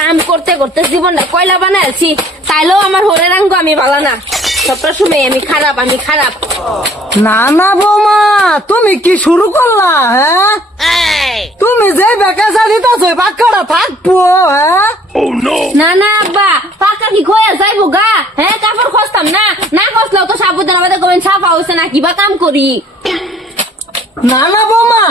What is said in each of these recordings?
কাম করতে করতে জীবনটা কয়লা বানাইছি, তাইলেও আমার হরে রাঙ্গ আমি ভালো না, সবটা সময় আমি খারাপ। না না বৌমা, তুমি কি শুরু করলা? হ্যাঁ, তুমি যে বেকাসা দিতেছ পাক্কাটা থাকবো। হ্যাঁ না না আব্বা, পাকা কি খোয়া যাইবো গা? হ্যাঁ, কাপড় খসতাম না, না খসলেও তো সাবধান আমাদের কমেন ছাপা হয়েছে না, কিবা কাম করি। না না বৌমা,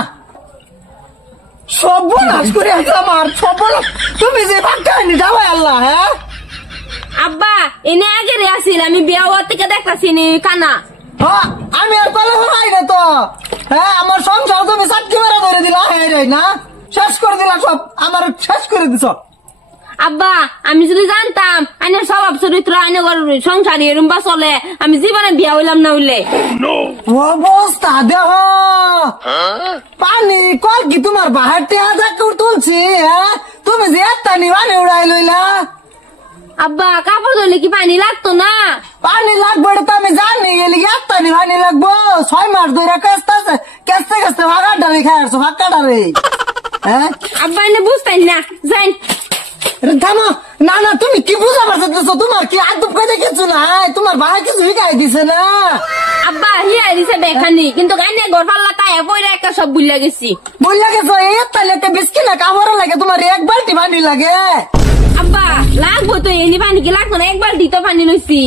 সর্বনাশ করে আমার সর্বনাশ, তুমি যে পাক্কা নি যাবো আল্লাহ। হ্যাঁ আব্বা, এনে আগে রে আসিল, আমি বিয়া হওয়ার থেকে দেখতাছি নি কানা। আমি আর পালে ভাই না তো। হ্যাঁ, আমার সংসার তুমি চাকরি মেরা ধরে দিলা। হ্যাঁ রে, না শেষ করে দিলা, সব আমার শেষ করে দিছ। আব্বা, আমি যদি জানতাম আইনের স্বভাব চরিত্র আইনে সংসার এরম বা চলে, আমি জীবনে বিয়া হইলাম না হইলে। অবস্থা দেহ, পানি কল কি তোমার বাহার টেহা তুলছি? হ্যাঁ, তুমি যে একটা নিবানে উড়াই লইলা। আব্বা, কাপড় ধরলে কি পানি লাগতো না? পানি লাগবে তো আমি জানি, এলি একটা পানি লাগবো। 6 মাস ধরে কাস্তে কাস্তে ভাগাটা রেখে আসছো, ভাগাটা রে। হ্যাঁ আব্বা, এনে বুঝতেন না, যাই থামো। না না, তুমি কি বুঝাবার চাইতেছো? তোমার কি আদব কাজে কিছু নাই? তোমার ভাই কিছু শিখাই দিছে না? আব্বা, হিয়াই দিছে বেখানি, কিন্তু গাইনে ঘর পাল্লা তাই পয়রা একটা সব বুঝলা গেছি। বললা গেছো একটা বিস্কি না কামড় লাগে, তোমার 1 বালতি পানি লাগে। আব্বা, লাগবো তো, এনি পানি কি লাগতো না? 1 বালতি তো পানি লইছি।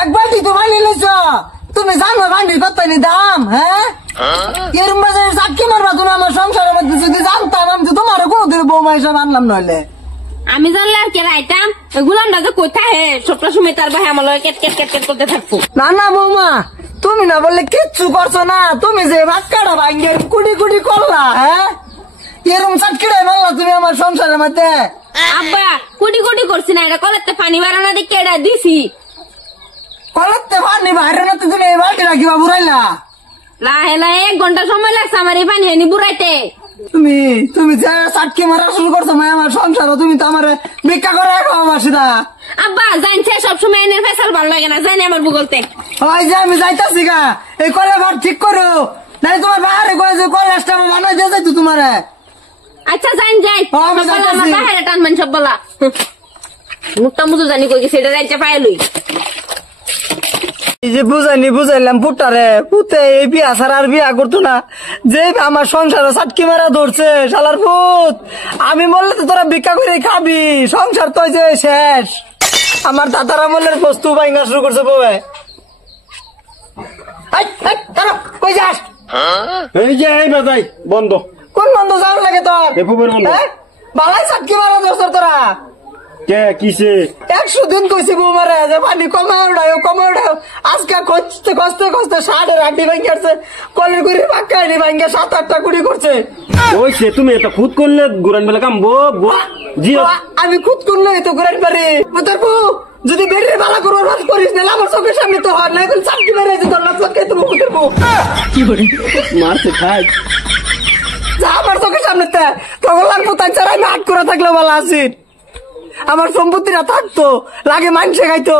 1 বালতি তো পানি লইছ? তুমি জানো পানির কত দাম? হ্যাঁ, এর মাঝে সাক্ষী মারবা তুমি আমার সংসারের মধ্যে। যদি জানতাম আমি তো তোমার কোনদিন বৌমা হিসাবে আনলাম নইলে। আমি জানলে আর কে রাইতাম, গুলামটা তো কোথায় হে, সবটা সময় তার ভাই আমার কেট কেট কেট কেট করতে থাকবো। না না বৌমা, তুমি না বললে কিচ্ছু করছো না। তুমি যে বাক্কাটা ভাঙ্গের কুড়ি কুড়ি করলা, হ্যাঁ, এরকম চাটকিড়াই মারলা তুমি আমার সংসারের মধ্যে। আব্বা, কুটি কুটি করছি না, এটা কলেতে পানি বাড়ানো দেখে এটা দিছি। কলেতে পানি বাইরে না, তুমি এই বালতি রাখিবা বুড়াইলা। লাহে লাহে 1 ঘন্টা সময় লাগছে আমার এই পানি এনে বুড়াইতে। তুমি যে চাটকি মারা শুরু করছো মায় আমার সংসার, তুমি তো আমার ভিক্ষা করে রাখো আমার সিধা। আব্বা, জানছে সবসময় এনের ফেসাল ভালো লাগে না, জানি আমার ভূগোলতে। ওই যে আমি যাইতাছি গা, এই কলে ঘর ঠিক করো, নাই তোমার বাহারে কয়ে যে কলেজটা বানাই দিয়ে যাইতো তোমার। আচ্ছা যাই আমার বাহারে টানবেন সব বলা। মুখটা মুজু জানি কই গেছে, এটা রাইতে পাইলই। এই যে বুঝাইলাম পুটারে, পুতে এই বিয়া ছাড়া আর বিয়া করতো না। যে আমার সংসারে চাটকি মারা ধরছে শালার পুত। আমি বললে তো তোরা ভিক্ষা করে খাবি, সংসার তো যে শেষ। আমার দাদারা মনের বস্তু ভাঙ্গা শুরু করছে বউয়ে। কই যাস? এই যে এই বাজাই বন্ধ। কোন বন্ধ যাওয়ার লাগে তোর? বালাই চাটকি মারা ধরছ তোরা। কে কিসে 100 দিন কইছি বৌমারে যে পানি কমায় উঠাও। আজকে খসতে খসতে খসতে 60 আটি ভাঙ্গাছে, কলের গুড়ি পাক্কায়নি ভাঙ্গা 7-8টা কুড়ি করছে। ওই সে তুমি এটা খুদ করলে গুরান বেলা কামবো জি। আমি খুদ করলে তো গুরান পারি তোর বউ। যদি বেরিয়ে বালা করবার বাদ করিস না আমার চোখের সামনে তো হয় না, এখন চাকরি মেরে তোর না চোখে তো মুখের বউ কি করে মারছে খাই যা আমার চোখের সামনে তখন লাগবো। তাই ছাড়া আমি হাট করে থাকলেও ভালো আছি। আমার সম্পত্তিটা থাকতো, লাগে মাংসে খাইতো।